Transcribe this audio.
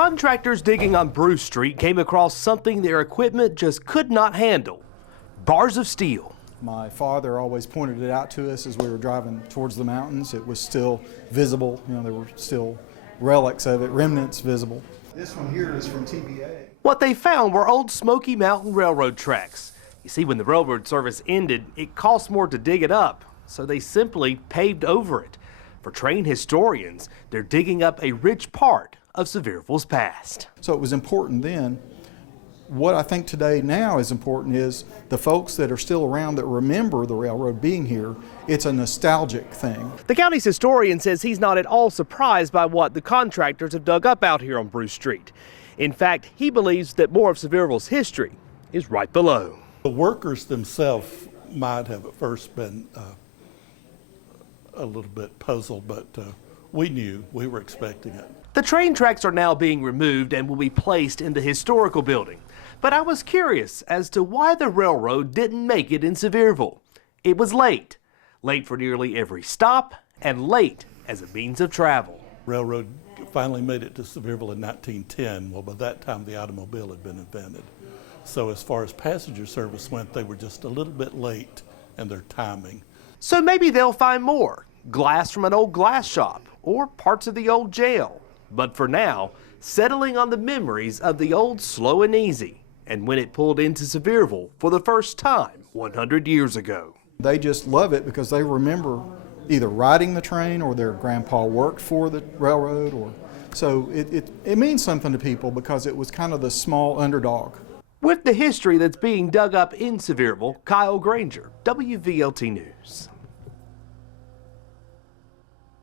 Contractors digging on Bruce Street came across something their equipment just could not handle: bars of steel. My father always pointed it out to us as we were driving towards the mountains. It was still visible. You know, there were still relics of it, remnants visible. This one here is from TVA. What they found were old Smoky Mountain Railroad tracks. You see, when the railroad service ended, it cost more to dig it up, so they simply paved over it. For trained historians, they're digging up a rich part of Sevierville's past. So it was important then. What I think today now is important is the folks that are still around that remember the railroad being here. It's a nostalgic thing. The county's historian says he's not at all surprised by what the contractors have dug up out here on Bruce Street. In fact, he believes that more of Sevierville's history is right below. The workers themselves might have at first been a little bit puzzled, but we knew, we were expecting it. The train tracks are now being removed and will be placed in the historical building. But I was curious as to why the railroad didn't make it in Sevierville. It was late. Late for nearly every stop and late as a means of travel. Railroad finally made it to Sevierville in 1910. Well, by that time the automobile had been invented. So as far as passenger service went, they were just a little bit late in their timing. So maybe they'll find more. Glass from an old glass shop or parts of the old jail. But for now, settling on the memories of the old Slow and Easy and when it pulled into Sevierville for the first time 100 years ago. They just love it because they remember either riding the train or their grandpa worked for the railroad. So it means something to people because it was kind of the small underdog. With the history that's being dug up in Sevierville, Kyle Granger, WVLT News.